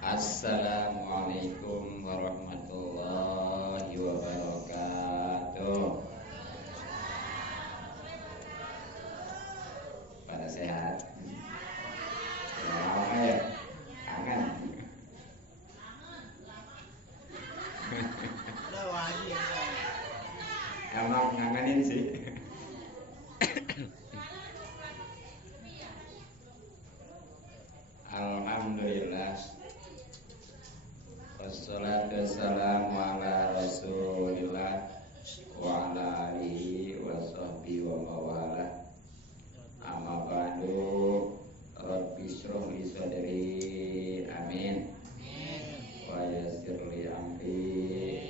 Assalamualaikum warahmatullahi wabarakatuh. Pada sehat? Lama ya? Kangen? Emang ngangenin sih. Alhamdulillah. Wassalatu wassalamu ala rasulillah wa ala alihi wa sahbihi wa mawalah. Amma ba'du. Rabbi shrah li sadri. Amin. Wa yassir li amri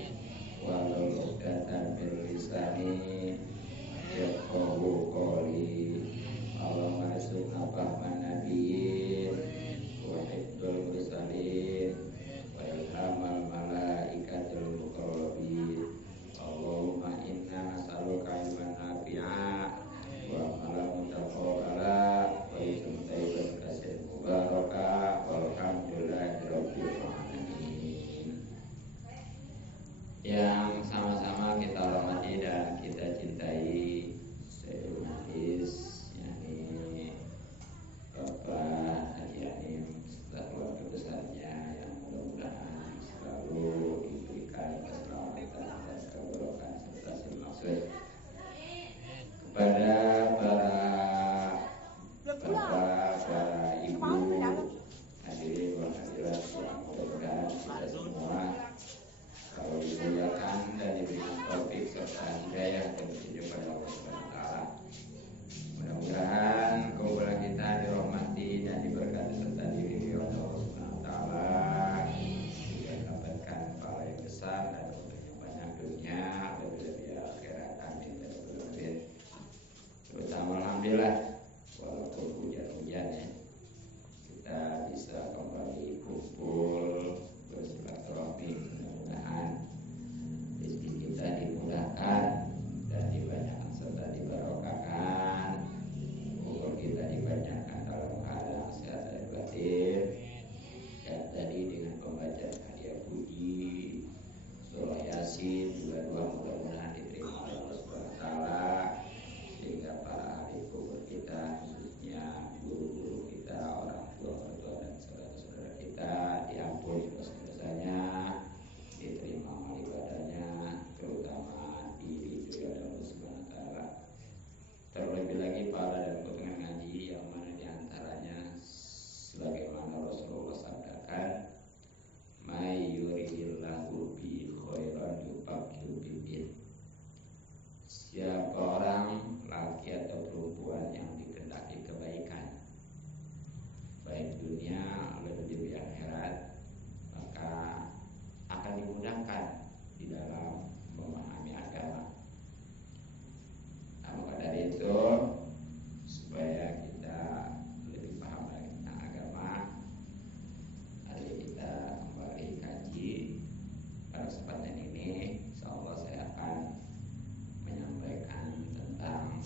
wahlul 'uqdatam min lisani yafqahu qawli. Allahumma arzuqna fahman nabiyyin wa hifdzal mursalin wa ilhamal malaikatil muqarrabin. Allahumma inna nas'aluka ilman nafi'a wa amalan mutaqabbala wa rizqan thayyiban kasiran mubaraka walhamdulillahi rabbil alamin. Yang sama-sama kita hormati dan kita cintai Sayyidul Hadis, yakni Bapak Haji Anim serta keluarga besarnya, yang mudah-mudahan selalu diberikan keselamatan dan keberkahan serta maksud. Kepada para bapak, para ibu, hadirin wa hadirat yang mudah-mudahan kita semua kalau dimuliakan dan diberikan taufik serta hidayah dan petunjuk pada Allah Subhanahu wa taala. Mudah-mudahan kumpulan kita dirahmati dan diberkati serta diridhoi oleh Allah Subhanahu wa taala, juga mendapatkan pahala yang besar dan yang banyak dunia lebih-lebih akhirat. Amin ya rabbal alamin. Terutama alhamdulillah walaupun hujan-hujan ya, kita bisa kembali kumpul bersilaturahmi. Mudah-mudahan rezeki kita dimudahkan dan dibanyakan serta dibarokahkan, umur kita dibanyakan dalam keadaan sehat dan batin. Dan tadi dengan pembacaan hadiah puji surah Yasin dua-dua mudah-mudahan diterima oleh Allah Subhanahu wa taala, sehingga para ahli kubur kita, khususnya guru-guru kita, orang tua, mertua dan saudara-saudara kita diampuni dosa-dosanya, diterima amal ibadahnya, terutama diridhoi oleh Allah Subhanahu wa taala. Terlebih lagi para dan kepengen ngaji yang mana diantaranya sebagaimana Rasulullah sabdakan, may yuridillahu bi khairan yufaqihu fiddin. Siapa orang, laki atau perempuan, yang dikehendaki kebaikan baik dunia lebih di akhirat, maka akan dimudahkan di dalam memahami agama. Nah, maka dari itu, supaya kita lebih paham lagi tentang agama, hari kita kembali kaji. Pada kesempatan ini, insyaallah saya akan menyampaikan tentang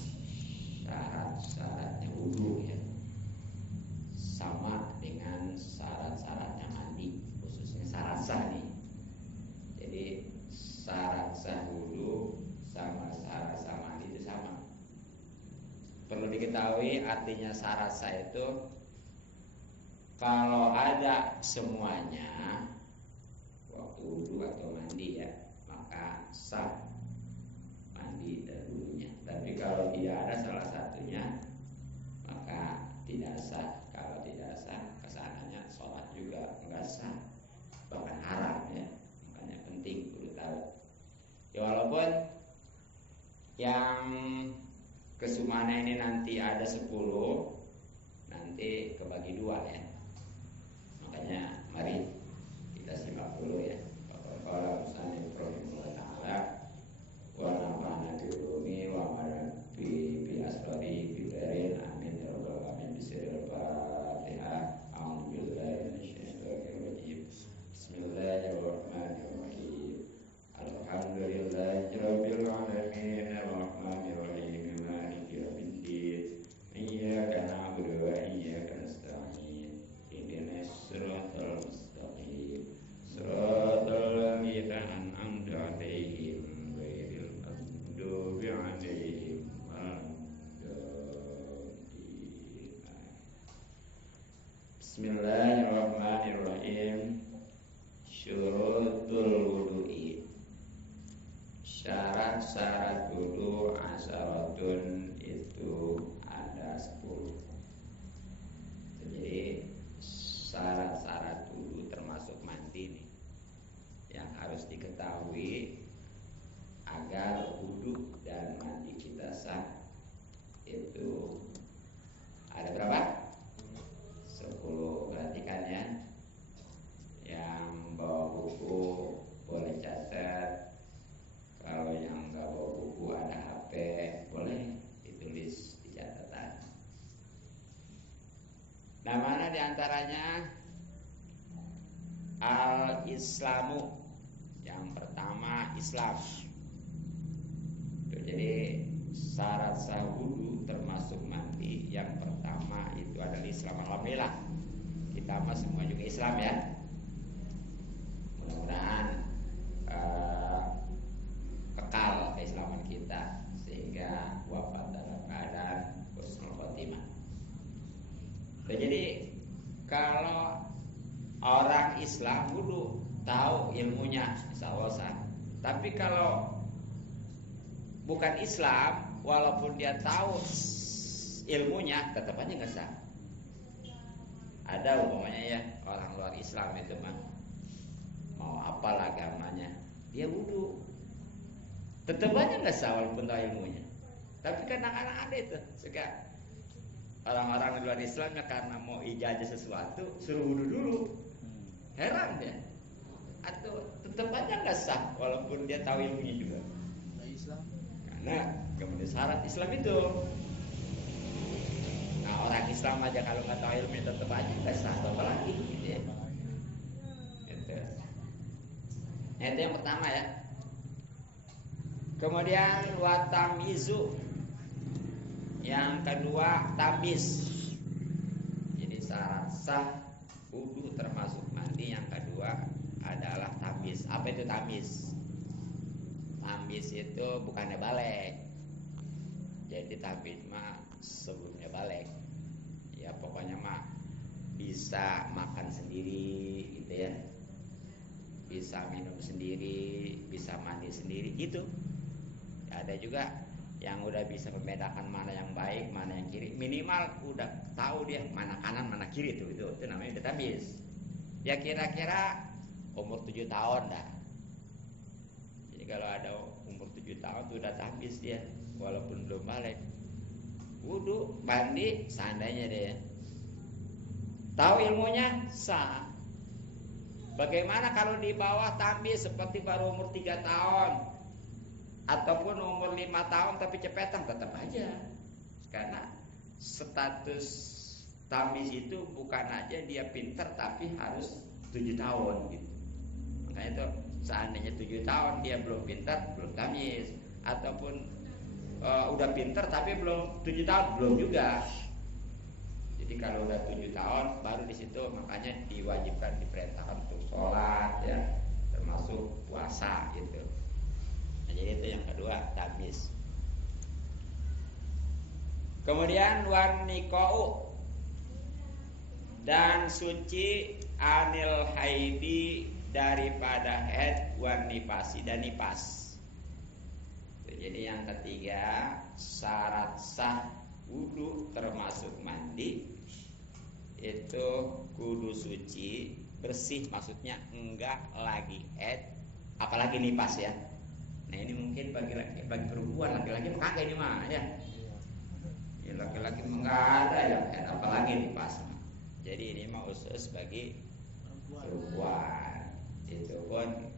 syarat-syaratnya wudu ya, sama dengan syarat-syaratnya mandi, khususnya syarat sah nih. Jadi syarat sah wudu sama syarat sah mandi itu sama. Perlu diketahui artinya syarat sah itu kalau ada semuanya waktu wudu atau mandi ya, maka sah mandi dan wudunya. Tapi kalau tidak ada salah satunya, maka tidak sah. Kalau tidak sah, kesananya sholat juga enggak sah, bahkan haram ya. Makanya penting perlu tahu. Ya, walaupun yang kesumana ini nanti ada 10, nanti kebagi 2 ya. Makanya mari kita simak dulu ya. Qala musannif rahimahullah taala wa nafa'ana bi ulumi wa bi asrari bi darin amin ya rabbal alamin. Bismillahirrahmanirrahim. A'udzu billahi minasyaitonir rajim. Bismillahirrahmanirrahim. Alhamdulillahirabbil alamin arrahmanir rahim maliki yaumiddin. Iyyaka na'budu wa iyyaka nasta'in. Ihdinas siratal mustaqim. Bismillahirrahmanirrahim. Syurutul wudu'i. Syarat-syarat wudu asyaratun itu ada 10. Jadi syarat-syarat wudu termasuk mandi nih yang harus diketahui agar wudu dan mandi kita sah. Itu ada berapa? 10. Perhatikan ya. Yang bawa buku boleh catat. Kalau yang nggak bawa buku ada HP, boleh ditulis di catatan. Nah, mana diantaranya? Al-Islamu. Yang pertama Islam. Jadi syarat sah wudu termasuk mandi. Yang pertama itu adalah Islam. Alhamdulillah kita mah semua juga Islam ya. Mudah-mudahan kekal keislaman kita sehingga wafat dalam keadaan husnul khotimah. Jadi kalau orang Islam wudu tahu ilmunya insya Allah sah. Tapi kalau bukan Islam, walaupun dia tahu ilmunya, tetap aja nggak sah. Ada umpamanya ya orang luar Islam itu mah mau apalah agamanya, dia wudu, tetap aja nggak sah walaupun tahu ilmunya. Tapi kadang-kadang ada itu, suka orang-orang di luar Islamnya karena mau ijazah sesuatu suruh wudu dulu, heran dia. Atau tetap aja nggak sah walaupun dia tahu ilmunya juga. Karena kemudian syarat Islam itu. Nah, orang Islam aja kalau nggak tahu ilmunya tetap aja nggak sah, apalagi gitu ya. Itu. Nah, itu yang pertama ya. Kemudian watamizu. Yang kedua tamis. Jadi syarat sah wudu termasuk mandi yang kedua adalah tamis. Apa itu tamis? Tamis itu bukannya balik. Jadi tamis mah sebelumnya balik. Ya pokoknya mah bisa makan sendiri gitu ya. Bisa minum sendiri, bisa mandi sendiri gitu. Ya, ada juga yang udah bisa membedakan mana yang baik, mana yang kiri. Minimal udah tahu dia mana kanan, mana kiri itu namanya udah tamis. Ya kira-kira umur 7 tahun dah. Jadi kalau ada umur 7 tahun tuh udah tamis dia, walaupun belum balik. Wudu, mandi, seandainya dia tahu ilmunya sah. Bagaimana kalau di bawah tamis seperti baru umur 3 tahun ataupun umur 5 tahun tapi cepetan, tetap aja. Karena status tamis itu bukan aja dia pintar tapi harus 7 tahun gitu. Makanya itu seandainya 7 tahun dia belum pintar, belum tamis. Ataupun udah pintar tapi belum 7 tahun, belum juga. Jadi kalau udah 7 tahun baru di situ makanya diwajibkan, diperintahkan untuk sholat ya, termasuk puasa gitu. Nah, jadi itu yang kedua tamis. Kemudian warniqau dan suci anil haidi daripada haid wan nifasi dan nipas. Jadi yang ketiga syarat sah wudu termasuk mandi itu kudu suci, bersih, maksudnya enggak lagi haid apalagi nipas ya. Nah ini mungkin bagi perempuan, laki-laki mah kagak ini mah ya. Ya laki-laki mah enggak ada ya haid apalagi nipas. Jadi ini mah khusus bagi perempuan. Itu pun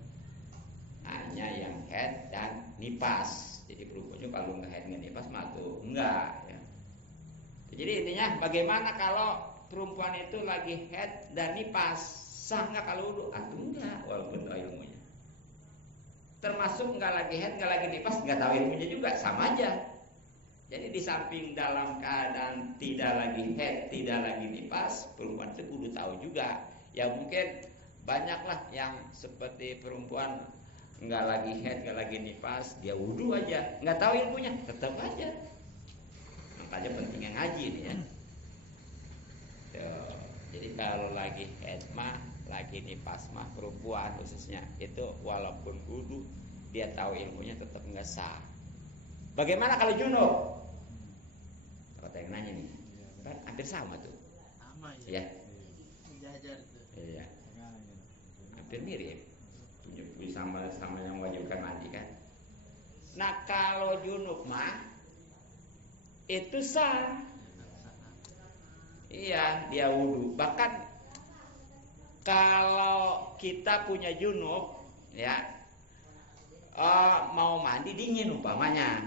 hanya yang haid dan nipas. Jadi perempuannya kalau nggak haid nggak nipas mah tuh enggak ya. Jadi intinya bagaimana kalau perempuan itu lagi haid dan nipas, sah nggak kalau wudu? Atau enggak, walaupun tahu ilmunya. Termasuk nggak lagi haid, nggak lagi nipas, nggak tahu ilmunya juga, sama aja. Jadi di samping dalam keadaan tidak lagi haid, tidak lagi nipas, perempuan itu kudu tahu juga. Ya mungkin banyaklah yang seperti perempuan nggak lagi haid, nggak lagi nipas, dia wudu aja, nggak tahu ilmunya, tetap aja. Makanya pentingnya ngaji nih ya. Tuh. Jadi kalau lagi haid mah, lagi nifas mah, perempuan khususnya itu walaupun wudu dia tahu ilmunya tetap nggak sah. Bagaimana kalau junub? Kalau yang nanya nih, kan hampir sama tuh. Sama Ya. Jajar tuh. Iya. Hampir mirip. Sama yang mewajibkan mandi kan. Nah kalau junub mah itu sah. Iya, dia wudu. Bahkan kalau kita punya junub, ya mau mandi dingin umpamanya,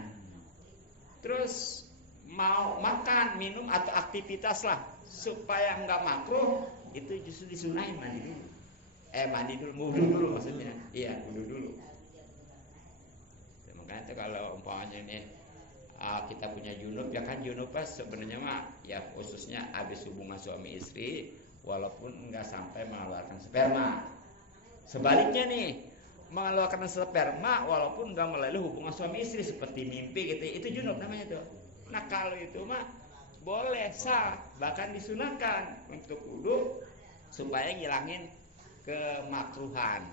terus mau makan, minum atau aktivitas lah supaya nggak makruh, itu justru disunahin mandi dulu. Mandi dulu, wudu dulu maksudnya. Iya, wudu dulu. Makanya itu kalau umpamanya ini kita punya junub, ya kan junub pas sebenarnya mah ya khususnya habis hubungan suami istri, walaupun nggak sampai mengeluarkan sperma. Sebaliknya nih, mengeluarkan sperma walaupun nggak melalui hubungan suami istri seperti mimpi gitu, itu junub namanya tuh. Nah kalau itu mah boleh sah, bahkan disunahkan untuk wudu supaya ngilangin kemakruhan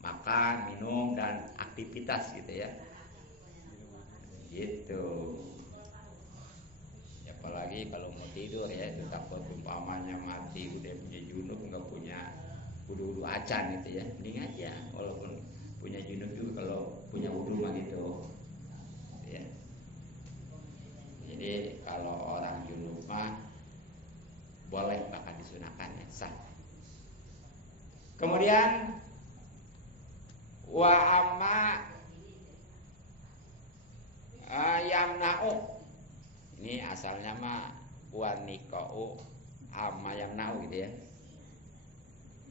makan, minum dan aktivitas gitu ya. Gitu. Ya, apalagi kalau mau tidur ya, itu takut umpamanya mati udah punya junub nggak punya wudu acan gitu ya, mending aja walaupun punya junub juga kalau punya wudu mah gitu ya. Jadi kalau orang junub mah boleh bahkan disunahkan ya, sah. Kemudian wa amma yamna'u, ini asalnya mah wanikau amma yamna'u gitu ya.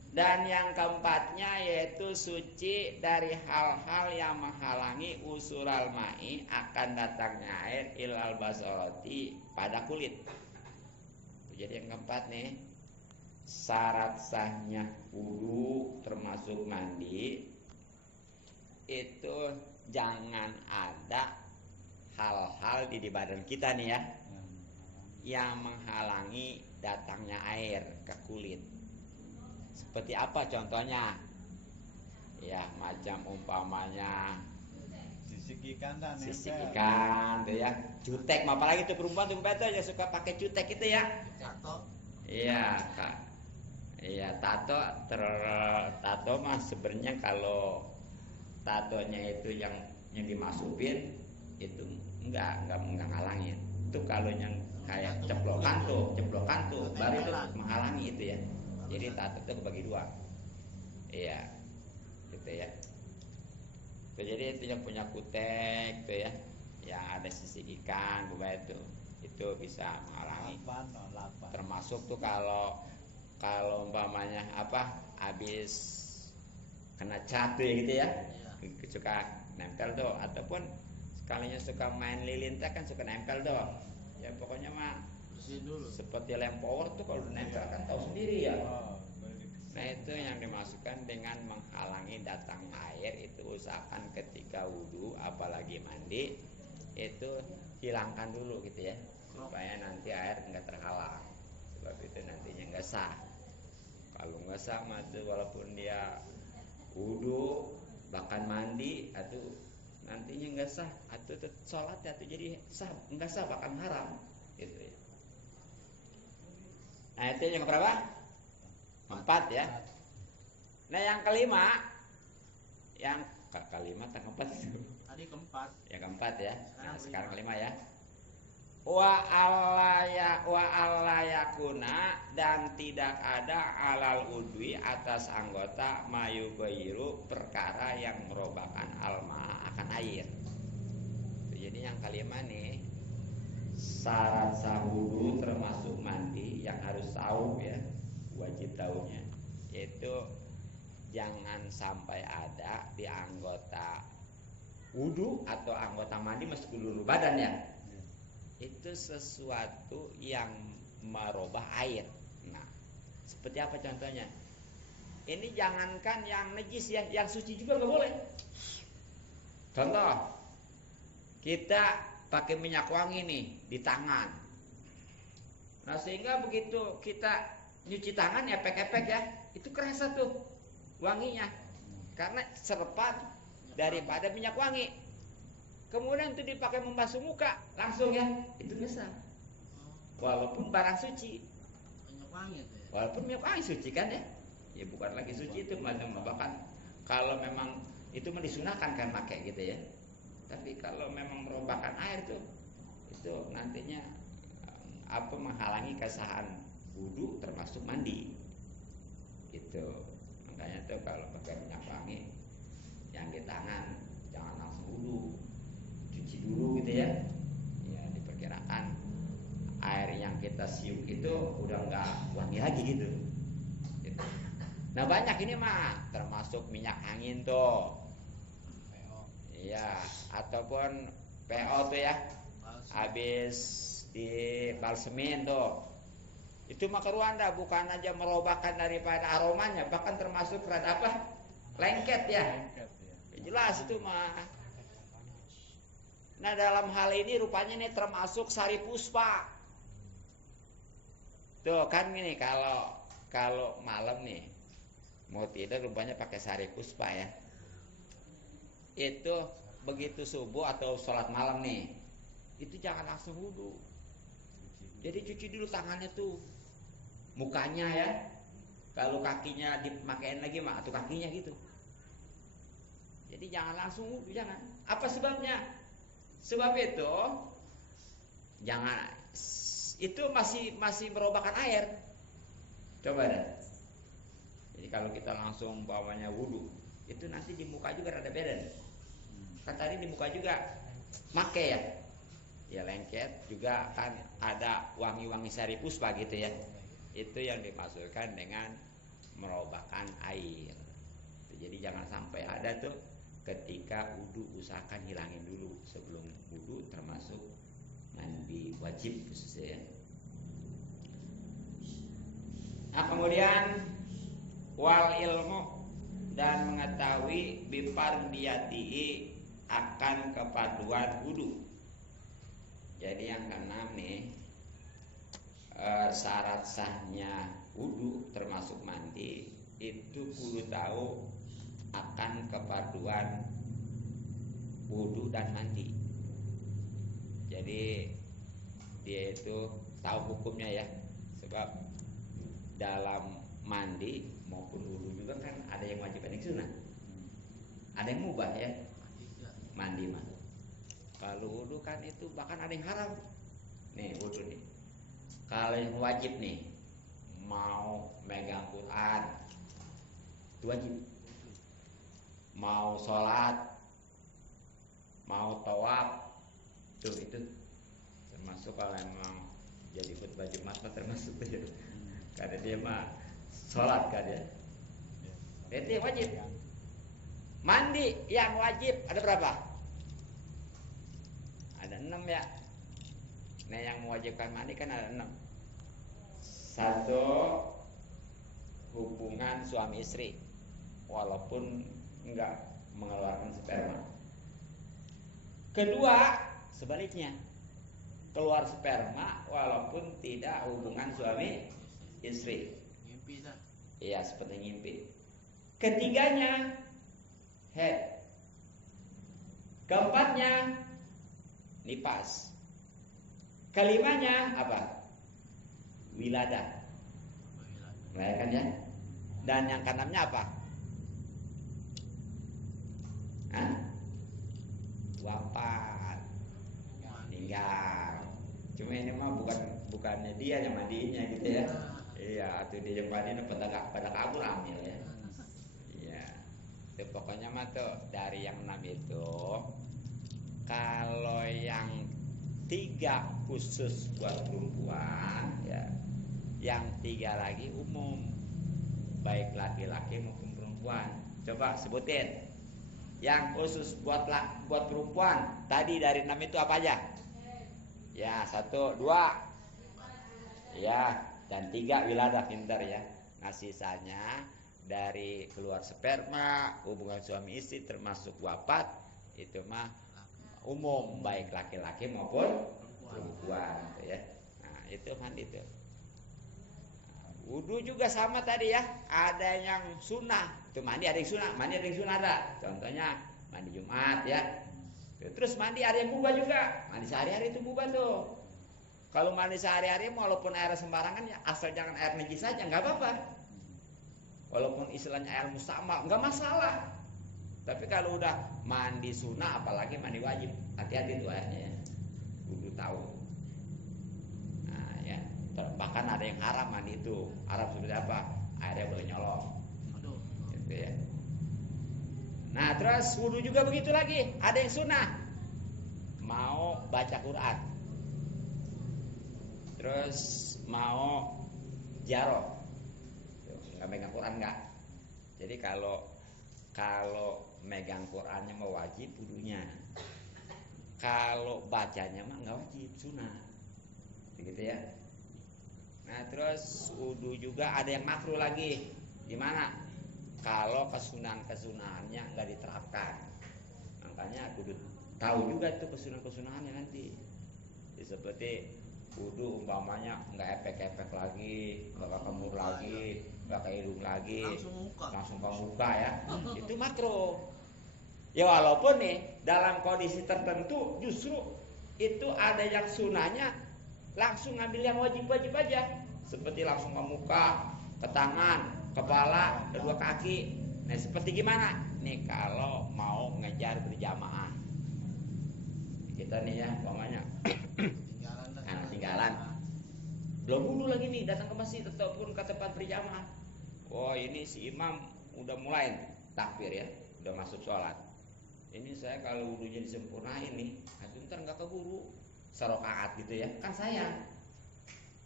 Dan yang keempatnya yaitu suci dari hal-hal yang menghalangi usural ma'i, akan datangnya air ilal basarati, pada kulit. Jadi yang keempat nih, syarat sahnya wudu termasuk mandi itu jangan ada hal-hal di badan kita nih ya yang menghalangi datangnya air ke kulit. Seperti apa contohnya? Ya macam umpamanya sisik ikan dan sisik ikan tuh ya, jutek, apalagi tuh perempuan tuh yang suka pakai jutek itu ya. Tato. Iya kak. Iya tato mah sebenarnya kalau tatonya itu yang dimasukin itu enggak ngalangin. Itu kalau yang kayak ceplokan tuh baru itu menghalangi itu ya. Jadi tato itu kebagi dua. Iya. Gitu ya. Jadi itu yang punya kutek tuh ya, yang ada sisik ikan itu bisa menghalangi. Termasuk tuh kalau umpamanya habis kena cat gitu ya, suka nempel tuh, ataupun sekalinya suka main lilin kan suka nempel tuh ya, pokoknya mah seperti lem power tuh kalau nempel kan tahu sendiri ya. Nah itu yang dimasukkan dengan menghalangi datang air, itu usahakan ketika wudu apalagi mandi itu hilangkan dulu gitu ya, supaya nanti air enggak terhalang, sebab itu nantinya enggak sah. Kalau enggak sah mah walaupun dia wudu bahkan mandi atau nantinya enggak sah, atau sholat atau jadi sah enggak sah, bahkan haram gitu ya. Nah itu yang berapa? 4 ya. Nah yang kelima, yang kelima atau keempat itu? Tadi keempat. Ya keempat ya. Nah sekarang kelima ya. Wa allayakuna, dan tidak ada alal udwi atas anggota mayubayiru, perkara yang merubahkan alma akan air. Jadi yang kelima nih, syarat sah wudu termasuk mandi yang harus tahu ya, wajib tahunya, yaitu jangan sampai ada di anggota wudu atau anggota mandi meskipun seluruh badan ya, itu sesuatu yang merubah air. Nah, seperti apa contohnya? Ini jangankan yang najis ya, yang suci juga nggak boleh. Contoh, kita pakai minyak wangi nih di tangan. Nah sehingga begitu kita nyuci tangan epek-epek ya, itu kerasa tuh wanginya karena serepan daripada minyak wangi. Kemudian itu dipakai membasuh muka langsung ya, itu bisa. Walaupun barang suci, Minyak wangi tuh ya. walaupun minyak wangi suci kan ya, ya bukan lagi suci itu macam bahkan kalau memang itu mah disunahkan kan pakai gitu ya. Tapi kalau memang merobakan air tuh itu nantinya apa menghalangi kesahan wudu termasuk mandi gitu. Makanya tuh kalau pakai minyak wangi yang di tangan jangan langsung wudu, cuci dulu gitu ya. Ya diperkirakan air yang kita siuk itu udah nggak wangi lagi gitu. Gitu. Nah banyak ini mah termasuk minyak angin tuh. Iya, ataupun PO tuh ya. Habis di balsemin tuh. Itu mah Rwanda bukan aja merobakan daripada aromanya, bahkan termasuk rada apa? Lengket ya. Jelas itu mah. Nah dalam hal ini rupanya nih termasuk sari puspa. Tuh kan gini kalau malam nih mau tidur rupanya pakai sari puspa ya. Itu begitu subuh atau sholat malam nih, itu jangan langsung wudu. Jadi cuci dulu tangannya tuh, mukanya ya. Kalau kakinya dimakaiin lagi mah atau kakinya gitu. Jadi jangan langsung wudu, jangan. Apa sebabnya? Sebab itu jangan itu masih merobakan air. Coba deh. Jadi kalau kita langsung bawanya wudu, itu nanti di muka juga rada beda nih. Kan tadi di muka juga make ya. Ya lengket juga kan ada wangi-wangi sari puspa gitu ya. Itu yang dimasukkan dengan merobakan air. Jadi jangan sampai ada tuh ketika wudu usahakan hilangin dulu sebelum wudu termasuk mandi wajib khususnya ya. Nah kemudian wal ilmu dan mengetahui bifardiyatihi akan kepaduan wudu. Jadi yang keenam nih syarat sahnya wudu termasuk mandi itu kudu tahu akan kepaduan wudu dan mandi. Jadi dia itu tahu hukumnya ya, sebab dalam mandi maupun wudu juga kan ada yang wajib ada yang sunnah, ada yang mubah ya. Mandi mah. Kalau wudu kan itu bahkan ada yang haram. Nih wudu nih. Kalau yang wajib nih mau megang Quran itu wajib. Mau sholat, mau tawaf, tuh itu termasuk kalau emang jadi khutbah Jumat mah termasuk tuh. Karena dia mah sholat kan ya. Itu yang wajib. Mandi yang wajib ada berapa? Ada 6 ya. Nah yang mewajibkan mandi kan ada 6. 1 hubungan suami istri walaupun enggak mengeluarkan sperma. Kedua sebaliknya, keluar sperma walaupun tidak hubungan suami istri. Ngimpi dah. Iya seperti ngimpi. Ketiganya head. Keempatnya nipas. Kelimanya apa? Wiladah. Melahirkan ya. Dan yang keenamnya apa? Hah? Wafat. Meninggal. Cuma ini mah bukannya dia yang mandinya gitu ya. Iya, atau dia yang mandinya pada kabur hamil ya. Iya. Itu pokoknya mah tuh dari yang 6 itu kalau yang 3 khusus buat perempuan ya, yang 3 lagi umum baik laki-laki maupun perempuan. Coba sebutin yang khusus buat perempuan tadi dari 6 itu apa aja? Ya 1, 2 ya, dan 3 wiladah, pintar ya. Nah sisanya dari keluar sperma, hubungan suami istri termasuk wafat itu mah umum baik laki-laki maupun perempuan gitu ya. Nah itu mandi tuh. Nah, wudu Wudu juga sama tadi ya, ada yang sunnah, itu mandi ada yang sunnah, mandi ada yang sunnah ada. Contohnya mandi Jumat ya. Terus mandi ada yang mubah juga, mandi sehari-hari itu mubah tuh. Kalau mandi sehari-hari walaupun air sembarangan ya, asal jangan air najis saja, nggak apa-apa. Walaupun istilahnya air mustamal, nggak masalah. Tapi kalau udah mandi sunnah, apalagi mandi wajib, hati-hati tuh airnya ya. Kudu tahu. Nah ya, bahkan ada yang haram mandi itu. Haram seperti apa? Airnya boleh nyolong. Aduh. Gitu ya. Nah terus wudu juga begitu lagi. Ada yang sunnah, mau baca Quran, terus mau jaro, nggak megang Quran nggak. Jadi kalau megang Qurannya mau wajib wudunya. Kalau bacanya mah nggak wajib, sunnah. Begitu ya. Nah terus wudu juga ada yang makruh lagi. Gimana? Kalau kesunahan-kesunahannya nggak diterapkan. Makanya kudu tahu juga tuh kesunahan-kesunahannya nanti. Jadi seperti wudu umpamanya nggak epek-epek lagi, nggak ke kemur lagi, nggak ke hidung lagi, langsung ke muka ya. Itu makruh. Ya walaupun nih dalam kondisi tertentu justru itu ada yang sunahnya langsung ngambil yang wajib-wajib aja, seperti langsung ke muka, ke tangan, kepala, kedua kaki. Nah seperti gimana? Nih kalau mau ngejar berjamaah, kita nih ya, umpamanya tinggalan, belum wudu lagi nih, datang ke masjid ataupun ke tempat berjamaah. Oh ini si imam udah mulai takbir ya, udah masuk sholat. Ini saya kalau wudunya disempurnain nih, ntar nggak keburu serokaat gitu ya, kan sayang.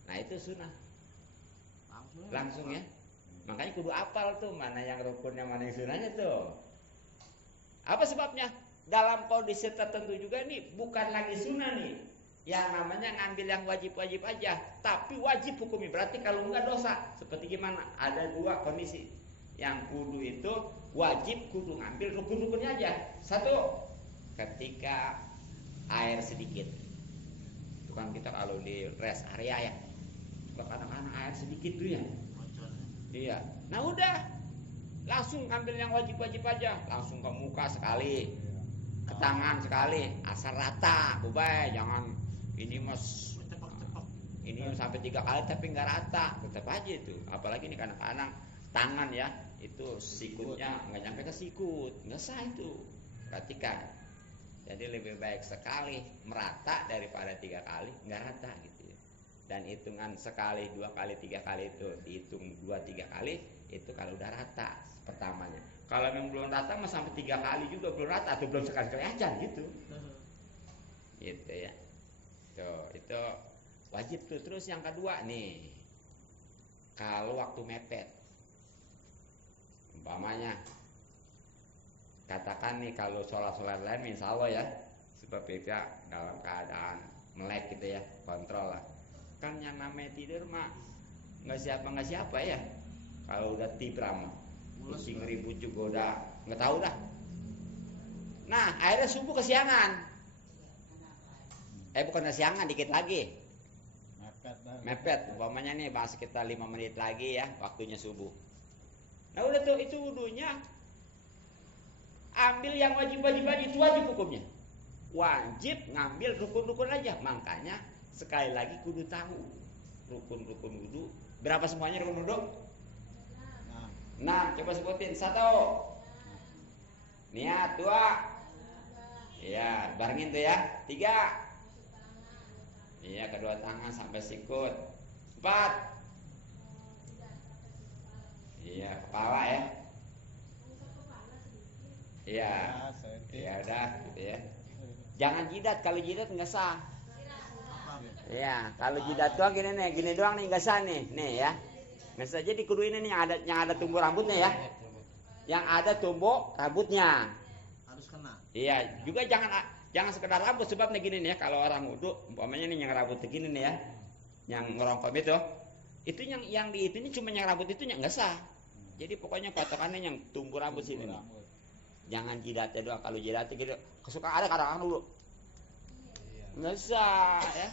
Nah itu sunnah, langsung ya. Makanya kudu apal tuh mana yang rukunnya mana yang sunnahnya tuh. Apa sebabnya? Dalam kondisi tertentu juga nih bukan lagi sunnah nih, yang namanya ngambil yang wajib-wajib aja, tapi wajib hukumnya. Berarti kalau enggak dosa. Seperti gimana? Ada dua kondisi. Yang kudu itu wajib kudu ngambil rukun-rukunnya aja. Satu, ketika air sedikit. Itu kan kita kalau di rest area ya, kadang-kadang air sedikit tuh ya. Iya. Nah udah, langsung ambil yang wajib-wajib aja. Langsung ke muka sekali, ke tangan sekali, asal rata, bubay. Jangan ini mas, ini sampai 3 kali tapi nggak rata, tetap aja itu. Apalagi ini kadang-kadang tangan ya, itu sikutnya nggak nyampe ke sikut, nggak sah itu. Perhatikan. Jadi lebih baik sekali merata daripada 3 kali nggak rata gitu ya. Dan hitungan sekali, 2 kali, 3 kali itu dihitung 2-3 kali itu kalau udah rata pertamanya. Kalau yang belum rata mah sampai 3 kali juga belum rata atau belum sekali-kali aja gitu. Gitu ya. Tuh, itu wajib tuh. Terus yang kedua nih, kalau waktu mepet, umpamanya katakan nih kalau sholat-sholat lain insya Allah ya, sebab kita dalam keadaan melek gitu ya, kontrol lah. Kan yang namanya tidur mah nggak siapa ya. Kalau udah tiba mah pusing ribut juga udah nggak tahu dah. Nah akhirnya subuh kesiangan. Bukan kesiangan, dikit lagi. Mepet, umpamanya nih bahas kita 5 menit lagi ya waktunya subuh. Nah udah tuh itu wudunya ambil yang wajib-wajib aja, itu wajib hukumnya. Wajib ngambil rukun-rukun aja. Makanya sekali lagi kudu tahu rukun-rukun wudu. Berapa semuanya rukun wudu? 6. Coba sebutin. 1. Niat. 2. Iya, barengin tuh ya. 3. Iya, kedua tangan sampai sikut. 4. Iya, kepala ya. Iya. Ya udah gitu ya. Jangan jidat, kalau jidat nggak sah. Iya, kalau jidat doang gini nih, gini doang nih nggak sah nih ya. Nggak sah. Jadi kudu ini nih yang ada tumbuh rambutnya ya. Yang ada tumbuh rambutnya. Harus kena. Iya, juga jangan sekedar rambut, sebabnya gini nih ya, kalau orang wudu umpamanya nih yang rambut begini nih ya, yang ngerongkom itu yang di itunya cuma yang rambut itunya nggak sah. Jadi pokoknya patokannya yang tumbuh rambut sini nih. Jangan jidatnya doang. Kalau jidatnya gitu kesukaan ada kadang-kadang dulu nggak sah ya.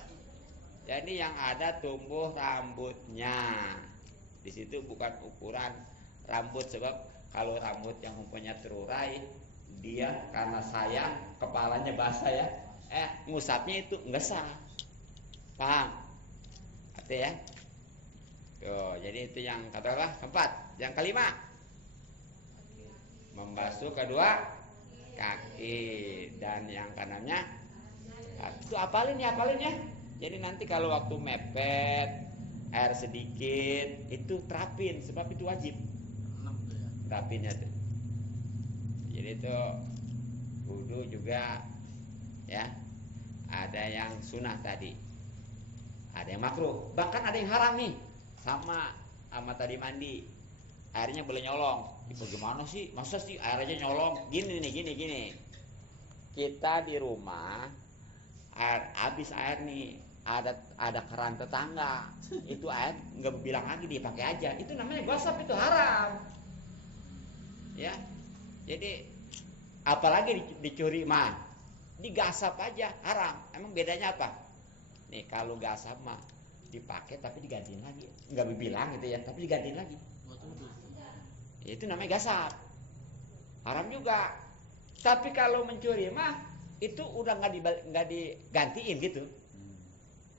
Jadi yang ada tumbuh rambutnya Di situ bukan ukuran rambut, sebab kalau rambut yang umpamanya terurai, dia karena sayang kepalanya basah ya, ngusapnya itu nggak sah. Paham? Artinya ya? Tuh, jadi itu yang katakanlah keempat. Yang kelima, membasuh kedua kaki, dan yang kanannya itu apalin ya. Jadi nanti kalau waktu mepet air sedikit itu terapin, sebab itu wajib 6 tuh ya. terapinnya tuh. Jadi itu wudu juga ya, ada yang sunnah tadi, ada yang makruh, bahkan ada yang haram nih, sama tadi mandi airnya boleh nyolong. Bagaimana sih, masa sih airnya nyolong? Gini, kita di rumah habis air nih, ada keran tetangga, itu air nggak bilang lagi, dipakai aja, itu namanya gosip, itu haram ya. Jadi apalagi dicuri mah, digasap aja haram. Emang bedanya apa? Nih kalau gasap mah dipakai tapi digantiin lagi, nggak bilang gitu ya, tapi digantiin lagi, Buat wudhu. itu namanya gasap, haram juga. Tapi kalau mencuri mah itu udah nggak digantiin gitu,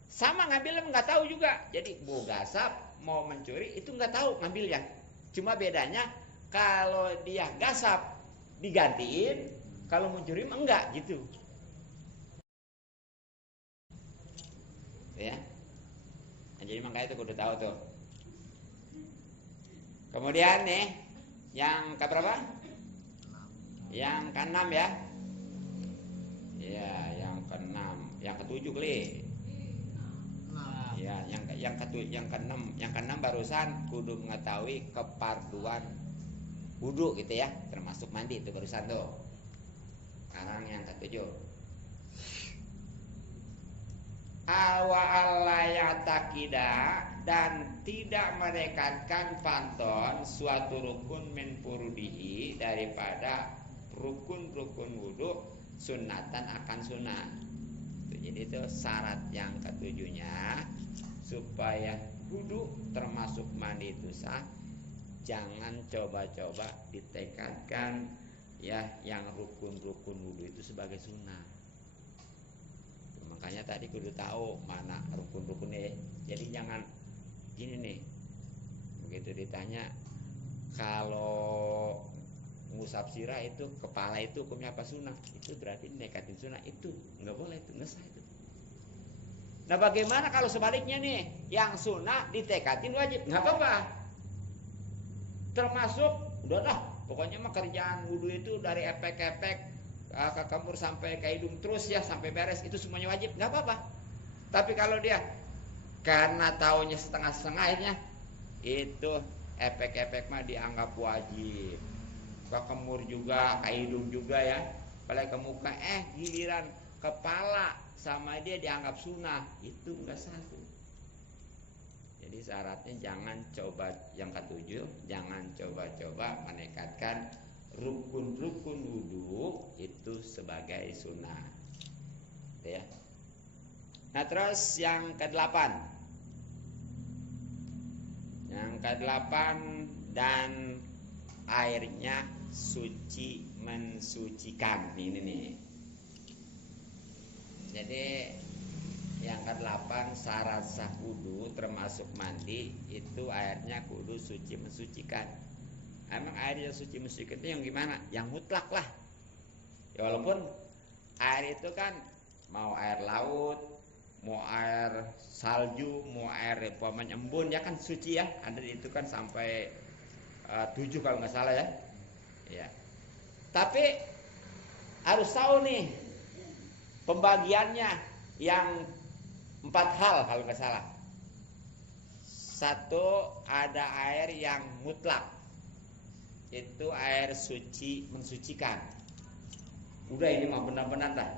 sama ngambilnya nggak tahu juga. Jadi mau gasap mau mencuri itu nggak tahu ngambilnya. Cuma bedanya kalau dia gasap digantiin, kalau mencuri mah enggak gitu ya. Nah, jadi makanya itu kudu tahu tuh. Kemudian nih yang keberapa? Yang keenam ya. Ya, yang keenam, yang ketujuh kali. Nah, Ya, yang keenam barusan kudu mengetahui keparduan wudu gitu ya, termasuk mandi itu barusan tuh. Sekarang yang ketujuh. Awa allayatakida, dan tidak merekatkan panton suatu rukun min furudihi, daripada rukun-rukun wudu sunnatan akan sunnah. Jadi itu syarat yang ketujuhnya, supaya wudu termasuk mandi itu sah, jangan coba-coba ditekadkan ya yang rukun-rukun wudu itu sebagai sunnah. Makanya tadi kudu tahu mana rukun-rukunnya. Jadi jangan gini nih, begitu ditanya kalau ngusap sirah itu kepala itu hukumnya apa sunnah, itu berarti nekatin sunnah, itu nggak boleh, itu nggak sah itu. Nah bagaimana kalau sebaliknya nih, yang sunnah ditekatin wajib, nggak apa-apa. Termasuk udah dah, pokoknya mah kerjaan wudu itu dari epek-epek ke kemur sampai ke hidung terus ya, sampai beres, itu semuanya wajib, nggak apa-apa. Tapi kalau dia karena taunya setengah-setengahnya, itu epek-epek mah dianggap wajib. Ke kemur juga, ke hidung juga ya, apalagi ke muka, giliran kepala sama dia dianggap sunnah, itu nggak sah. Jadi syaratnya jangan coba, yang ketujuh, jangan coba-coba menekatkan rukun-rukun wudu itu sebagai sunnah ya. Nah terus yang ke-8, dan airnya suci mensucikan. Ini nih, jadi yang ke-8 syarat sah wudu termasuk mandi itu airnya kudu suci mensucikan. Emang air yang suci mensucikan itu yang gimana? Yang mutlak lah ya, walaupun air itu kan mau air laut, mau air salju, mau air umpamanya embun ya kan suci ya. Ada itu kan sampai 7 kalau nggak salah ya. Ya. Tapi harus tahu nih pembagiannya, yang 4 hal kalau nggak salah. Satu, ada air yang mutlak, itu air suci mensucikan. Udah ini mah benar-benar dah.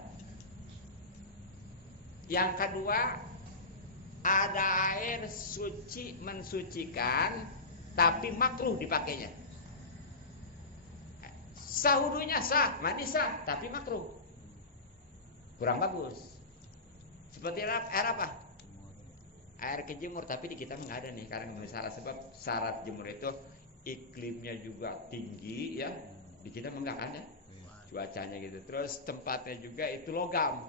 Yang kedua, ada air suci mensucikan tapi makruh dipakainya. Sah wudunya sah, mandi sah, tapi makruh, kurang bagus. Seperti air apa? air kejemur, tapi di kita nggak ada nih karena memenuhi syarat, sebab syarat jemur itu iklimnya juga tinggi ya, di kita nggak ada cuacanya gitu. Terus tempatnya juga itu logam,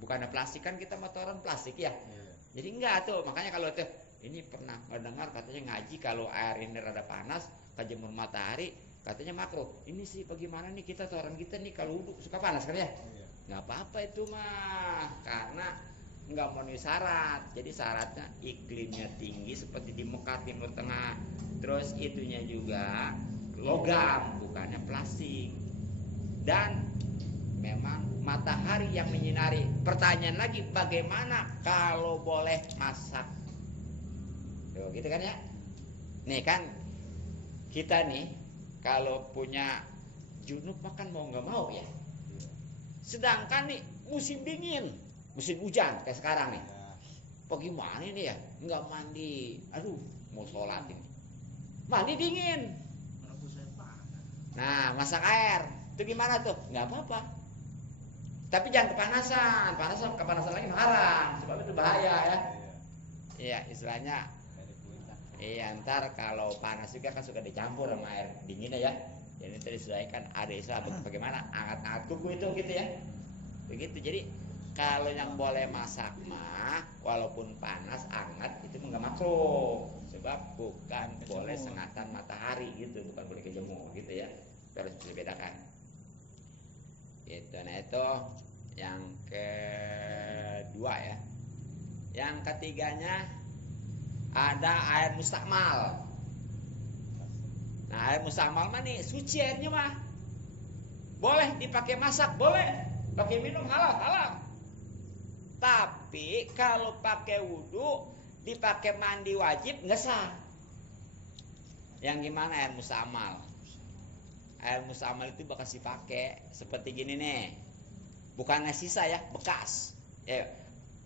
bukan plastik, kan kita motoran plastik ya. Jadi enggak tuh, makanya kalau tuh ini pernah mendengar katanya ngaji kalau air ini rada panas kejemur matahari katanya makruh. Ini sih bagaimana nih kita tuh orang kita nih kalau wudhu suka panas kan ya? Nggak apa-apa itu mah, karena nggak memenuhi syarat. Jadi syaratnya iklimnya tinggi seperti di Mekah Timur Tengah. Terus itunya juga logam, bukannya plastik. Dan memang matahari yang menyinari. Pertanyaan lagi, bagaimana kalau boleh masak? Tuh, gitu kan ya? Nih kan kita nih kalau punya junub makan mau nggak mau ya. Sedangkan nih musim dingin, musim hujan kayak sekarang nih. Bagaimana ini ya? Nggak mandi, aduh mau sholat ini. Mandi dingin. Nah masak air, itu gimana tuh? Nggak apa-apa. Tapi jangan kepanasan lagi haram, sebab itu bahaya ya. Iya istilahnya. Iya ntar kalau panas juga kan suka dicampur sama air dingin ya. Jadi tadi disesuaikan ada istilah bagaimana angat-angat kuku itu gitu ya. Begitu. Jadi kalau yang boleh masak mah walaupun panas anget itu nggak makruh, sebab bukan boleh sengatan matahari gitu, bukan boleh kejemur gitu ya. Harus dibedakan. Gitu. Nah itu yang kedua ya. Yang ketiganya ada air mustakmal. Nah air mustakmal mah nih suci airnya mah. Boleh dipakai masak, boleh. Pakai minum halal. Tapi kalau pakai wudhu, dipakai mandi wajib nggak sah. Yang gimana air mustakmal? Air mustakmal itu bekas dipakai seperti gini nih. Bukannya sisa ya, bekas. Ya,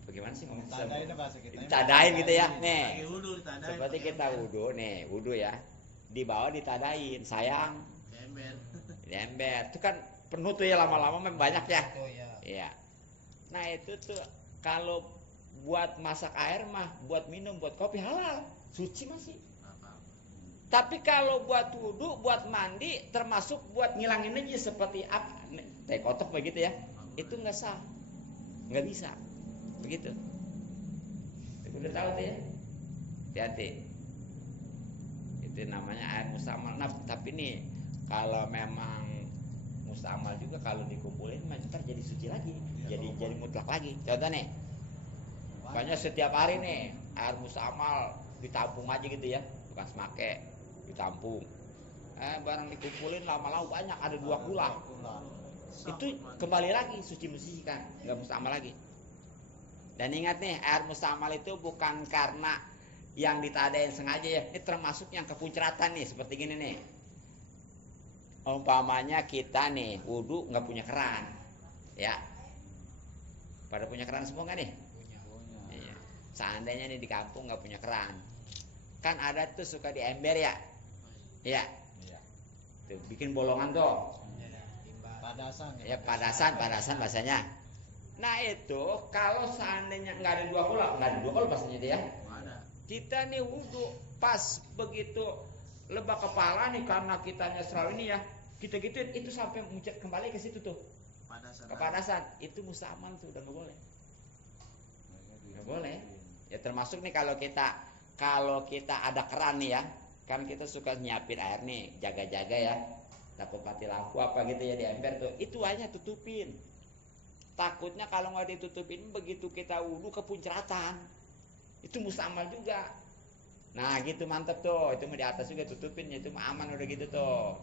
bagaimana sih ngomong? Ditadain gitu ya. Nih. Seperti kita wudhu nih, wudhu ya. Di bawah ditadain, sayang. Ember. Itu kan penuh tuh ya lama-lama banyak ya. Iya. Nah, itu tuh kalau buat masak air mah, buat minum, buat kopi halal, suci masih. Tapi kalau buat wudhu, buat mandi, termasuk buat ngilangin najis seperti teh kotok begitu ya, itu nggak sah, nggak bisa, begitu. Udah tahu tuh ya, hati-hati. Itu namanya air mustakmal. Nah, tapi nih kalau memang mustakmal juga kalau dikumpulin, ntar jadi suci lagi, jadi mutlak lagi. Contoh nih, banyak setiap hari nih air mustakmal ditampung aja gitu ya, bukan semake. Ditampung, barang dikumpulin lama-lama banyak, ada 2 kula. Itu kembali lagi suci kan, nggak mustakmal lagi. Dan ingat nih, air mustakmal itu bukan karena yang ditadain sengaja ya, ini termasuk yang kepuncratan nih, seperti gini nih. Umpamanya kita nih wudhu nggak punya keran, ya. Pada punya keran semua nggak nih? Punya. Iya. Seandainya nih di kampung nggak punya keran, kan ada tuh suka di ember ya. Iya. Tuh, bikin bolongan tuh. Padasan. Ya padasan bahasanya. Nah itu kalau seandainya nggak ada 2 kula bahasanya dia. Kita nih wudhu pas begitu lebah kepala nih karena kitanya selalu ini ya, kita gituin itu sampai muncul kembali ke situ tuh. Kepadasan itu mustakmal tuh, udah nggak boleh. Nggak boleh. Ya termasuk nih kalau kita ada keran nih ya. Kan kita suka nyiapin air nih, jaga-jaga ya. Dapat mati lampu apa gitu ya di ember tuh. Itu aja tutupin. Takutnya kalau nggak ditutupin begitu kita wudhu kepuncratan. Itu mustakmal juga. Nah gitu mantep tuh. Itu mau di atas juga tutupin, itu mah aman udah gitu tuh.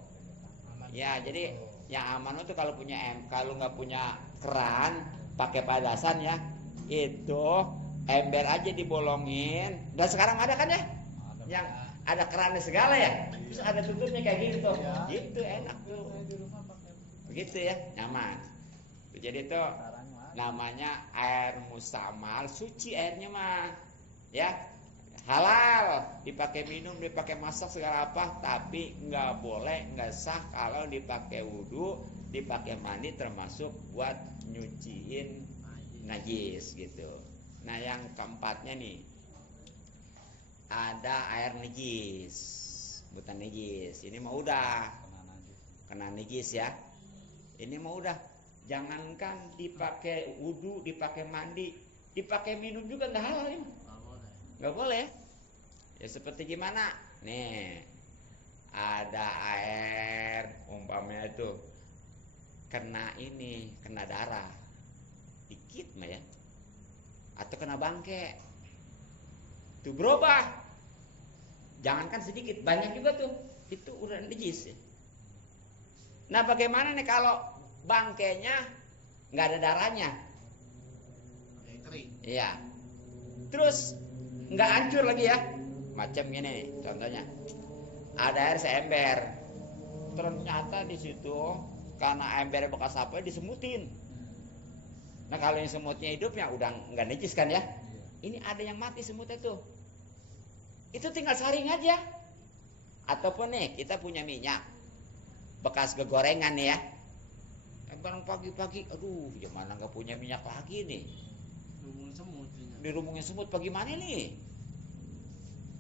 Ya jadi yang aman itu kalau nggak punya keran, pakai padasan ya. Itu ember aja dibolongin. Dan sekarang ada kan ya? Yang ada kerannya segala ya, terus ada tutupnya kayak gitu tuh, gitu enak tuh, begitu ya, nyaman. Jadi itu namanya air mustakmal, suci airnya mah, ya halal, dipakai minum, dipakai masak segala apa, tapi nggak boleh, nggak sah kalau dipakai wudhu, dipakai mandi, termasuk buat nyuciin najis gitu. Nah yang keempatnya nih, ada air najis, bukan najis. Ini mah udah kena najis ya. Ini mah udah, jangankan dipakai wudu, dipakai mandi, dipakai minum juga nggak halal ini. Nggak boleh. Ya seperti gimana? Nih, ada air umpamanya itu kena ini, kena darah dikit mah ya, atau kena bangke, tuh berubah. Jangankan sedikit, banyak juga tuh, itu udah najis ya. Nah bagaimana nih kalau bangkainya nggak ada darahnya? Kering. Iya. Terus nggak hancur lagi ya? Macam gini nih, contohnya. Ada air seember. Ternyata di situ karena embernya bekas apa disemutin. Nah kalau yang semutnya hidupnya udah nggak najis kan ya? Ini ada yang mati semutnya tuh. Itu tinggal saring aja. Ataupun nih kita punya minyak bekas kegorengan nih ya. Barang pagi-pagi, aduh gimana nggak punya minyak lagi nih. Rumun semut. Dirumungin semut bagaimana nih?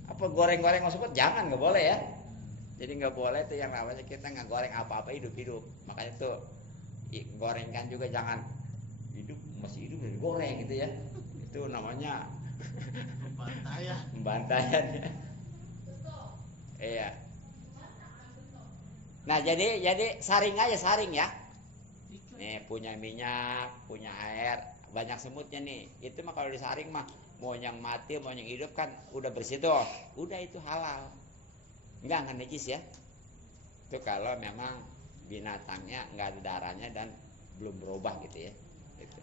Apa goreng-goreng semut? Jangan, nggak boleh ya. Jadi nggak boleh tuh yang namanya kita nggak goreng apa-apa hidup-hidup. Makanya tuh gorengkan juga jangan hidup masih hidup dari goreng gitu ya. Itu namanya pembantaian. Iya. Nah jadi saring aja saring ya. Nih punya minyak, punya air, banyak semutnya nih. Itu mah kalau disaring mah mau yang mati mau yang hidup kan udah bersih tuh. Udah itu halal. Enggak najis ya. Itu kalau memang binatangnya enggak ada darahnya dan belum berubah gitu ya. Gitu.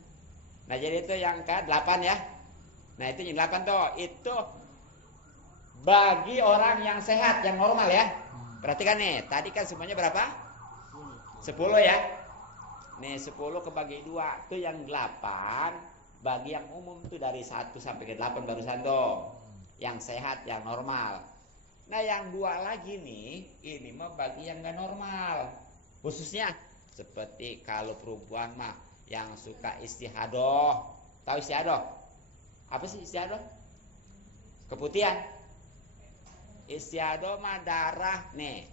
Nah jadi itu yang ke-8 ya. Nah itu yang 8 tuh. Itu bagi orang yang sehat, yang normal ya. Perhatikan nih, tadi kan semuanya berapa? 10 ya. Nih 10 kebagi 2. Itu yang 8 bagi yang umum tuh dari 1 sampai ke 8 barusan tuh. Yang sehat, yang normal. Nah yang 2 lagi nih, ini mah bagi yang gak normal. Khususnya seperti kalau perempuan mah yang suka istihadoh. Tahu istihadoh? Apa sih istihadoh? Keputihan. Istihadoh mah darah nih.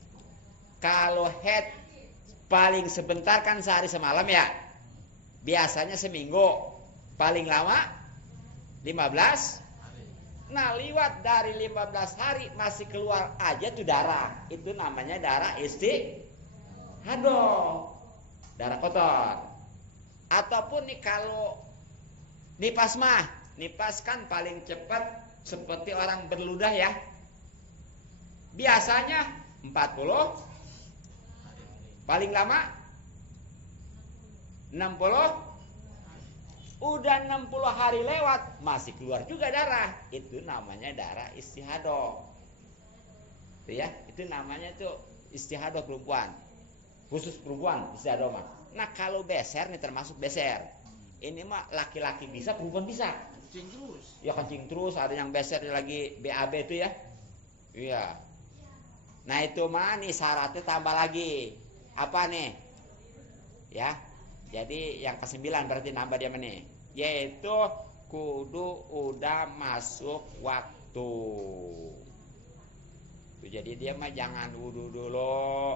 Kalau head paling sebentar kan sehari semalam ya. Biasanya seminggu. Paling lama 15. Nah lewat dari 15 hari masih keluar aja tuh darah. Itu namanya darah istihadoh. Darah kotor. Ataupun nih kalau nipas mah. Nipas kan paling cepat seperti orang berludah ya. Biasanya 40. Paling lama 60. Udah 60 hari lewat masih keluar juga darah. Itu namanya darah istihadoh. Itu ya, itu namanya tuh istihadoh perempuan. Khusus perempuan istihadoh mah. Nah, kalau beser nih termasuk beser. Ini mah laki-laki bisa, perempuan bisa. Kencing terus. Ya kencing terus, ada yang beser lagi BAB itu ya. Iya. Nah, itu mah nih syaratnya tambah lagi. Apa nih? Ya. Jadi yang ke-9 berarti nambah dia nih, yaitu kudu udah masuk waktu. Tuh, jadi dia mah jangan wudu dulu.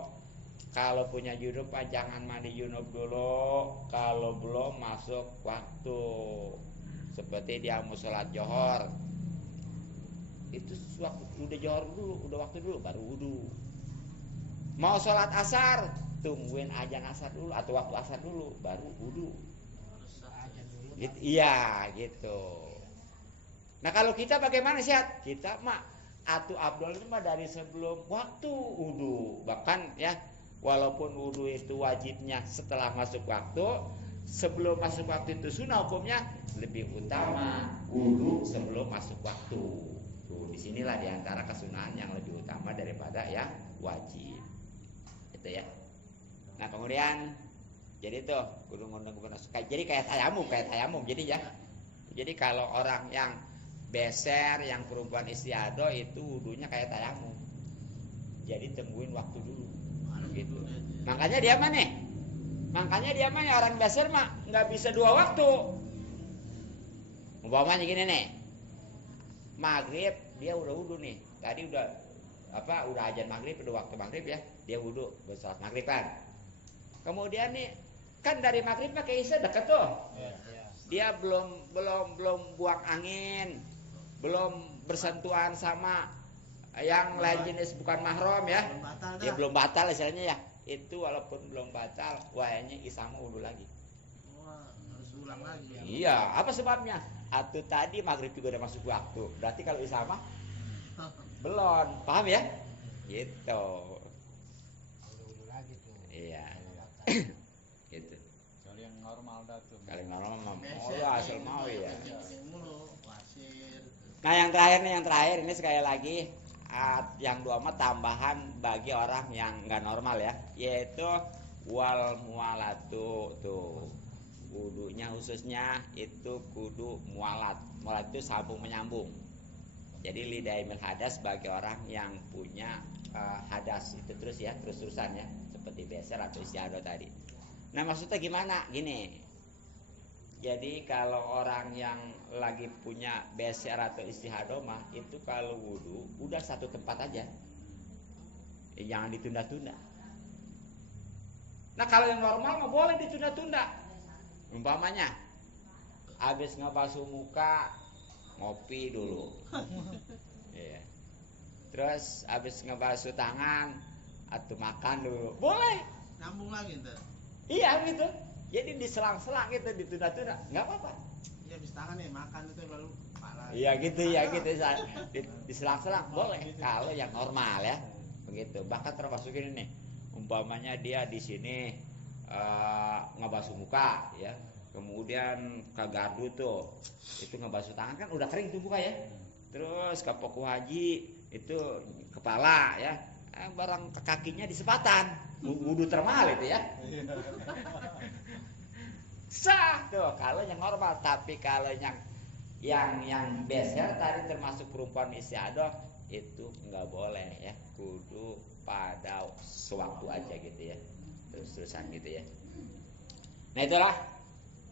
Kalau punya junub mah jangan mandi junub dulu. Kalau belum masuk waktu. Seperti dia mau sholat johor. Itu udah johor dulu, udah waktu dulu baru wudu. Mau sholat asar, tungguin ajan asar dulu atau waktu asar dulu baru wudu. Gitu, iya gitu. Nah kalau kita bagaimana sih? Kita mah atu abdul itu mah dari sebelum waktu wudu. Bahkan ya walaupun wudu itu wajibnya setelah masuk waktu, sebelum masuk waktu itu sunnah hukumnya lebih utama wudu sebelum masuk waktu. Tuh disinilah diantara kesunahan yang lebih utama daripada yang wajib. Itu ya. Nah kemudian jadi tuh jadi kayak tayamum jadi ya. Jadi kalau orang yang beser, yang perempuan istiadoh itu wudunya kayak tayamum. Jadi tungguin waktu dulu. Gitu. Makanya dia mah nih. Makanya dia mah orang beser mah nggak bisa 2 waktu. Umpamanya gini nih. Maghrib dia udah wudu nih. Tadi udah azan maghrib, udah waktu maghrib ya. Dia wudu buat salat maghrib kan. Kemudian nih kan dari maghrib ke isya deket tuh. Dia belum buang angin, belum bersentuhan sama yang lain jenis bukan mahram ya. Dia belum batal istilahnya ya. Itu walaupun belum batal, wayanya isya mau wudu lagi. Harus ulang lagi. Iya, apa sebabnya? Atau tadi maghrib juga udah masuk waktu. Berarti kalau isya mah belum, paham ya? Gitu. Dulu lagi tuh. Iya. Gitu. Kalau yang normal dah tuh. Kalau normal mau ya asal mau ya. Mulu, pasir. Nah yang terakhir ini sekali lagi yang dua mah tambahan bagi orang yang nggak normal ya, yaitu wal mualatu tuh. Wudunya khususnya itu kudu mualat. Mualat itu sambung menyambung. Jadi lidaimil hadas bagi orang yang punya hadas itu terus ya, terus-terusan ya, seperti beser atau istiadah tadi. Nah maksudnya gimana? Gini. Jadi kalau orang yang lagi punya beser atau istihadah mah itu kalau wudu udah satu tempat aja. Jangan ditunda-tunda. Nah kalau yang normal mah boleh ditunda-tunda. Umpamanya habis ngebasuh muka ngopi dulu. Iya. Terus habis ngebasuh tangan atau makan dulu. Boleh. Nyambung lagi ntar. Iya gitu. Jadi diselang-selang gitu, ditunda-tunda, nggak apa-apa. Iya habis tangan nih makan itu baru parah. Iya gitu ya gitu. Diselang-selang boleh kalau yang normal ya. Begitu. Bahkan termasuk ini nih. Umpamanya dia di sini ngebasuh muka ya. Kemudian ke gardu tuh itu ngebasuh tangan kan udah kering tuh muka ya. Terus ke Poku Haji itu kepala ya. Barang ke kakinya di sepatan. Wudu termahal itu ya. Sah tuh kalau yang normal, tapi kalau yang beser tadi termasuk perempuan istiadah itu nggak boleh ya, kudu pada sewaktu aja gitu ya, terus-terusan gitu ya. Nah itulah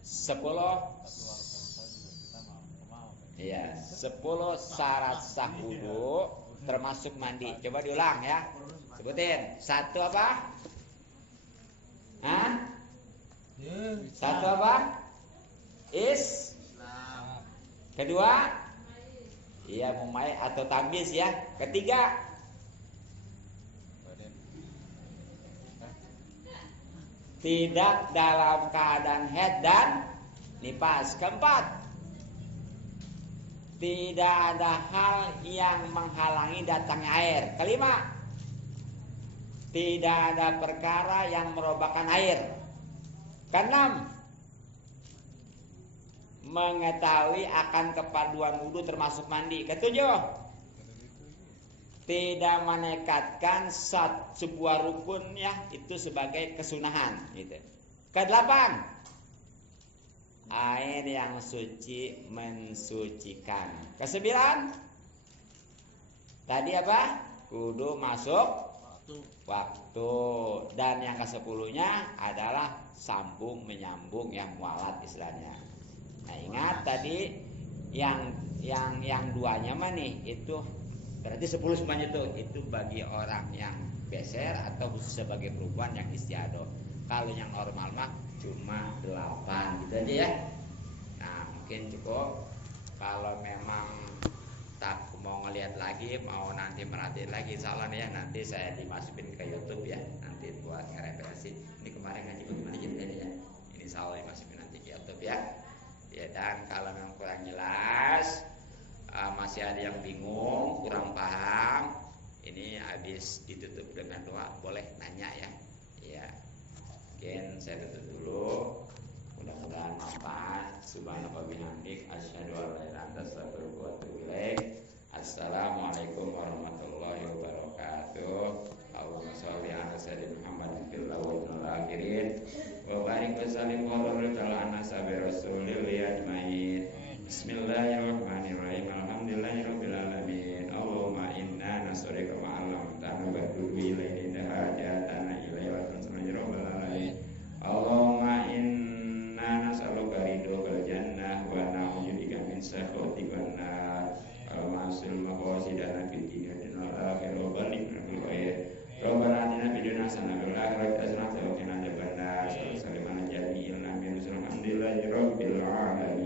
10 iya 10 syarat sah wudu termasuk mandi. Coba diulang ya, sebutin. Satu apa? Hah? Satu apa? Islam. Kedua, iya mumai atau tamyiz ya. Ketiga, tidak dalam keadaan haid dan nifas. Keempat, tidak ada hal yang menghalangi datangnya air. Kelima, tidak ada perkara yang merobohkan air. Keenam, mengetahui akan kepaduan wudu termasuk mandi. Ketujuh, tidak menekatkan sebuah rukun ya itu sebagai kesunahan gitu. Kedelapan, air yang suci mensucikan. Kesembilan, tadi apa? Kudu masuk waktu. Dan yang ke-10-nya adalah sambung menyambung yang mualat istilahnya. Nah ingat tadi yang duanya mah nih itu berarti 10 semuanya tuh itu bagi orang yang beser atau khusus sebagai perempuan yang istiadah. Kalau yang normal mah cuma 8 gitu aja ya. Nah mungkin cukup. Kalau memang tak mau ngelihat lagi, mau nanti merhatiin lagi, insyaallah ya nanti saya dimasukin ke YouTube ya, nanti buat referensi. Ini kemarin ngaji bagaimana ceritanya ya, ini insyaallah dimasukin nanti ke YouTube ya. Ya dan kalau memang kurang jelas, masih ada yang bingung, kurang paham, ini habis ditutup dengan doa, boleh nanya ya. Ya, mungkin saya tutup dulu. Mudah-mudahan manfaat. Subhanallah bihamdik, asyhadu an la ilaha illa anta, astaghfiruka wa atubu ilaik. Assalamualaikum warahmatullahi wabarakatuh. Allahumma sholli ala sayyidina Muhammadin fil awwalin wal akhirin wa barik wa sallim wa barik ala ashabi rasulil ajmain. Bismillahirrahmanirrahim. Alhamdulillahirabbil alamin. Allahumma inna nas'aluka ma 'allamtana wa tubi ilaina hajatana ilaihi wa tansurna rabbal alamin. Allahumma inna nas'aluka ridhokal jannah wa na'udzubika min sakhatika nar. Al-masul maqasid Alhamdulillahi Rabbil Alamin.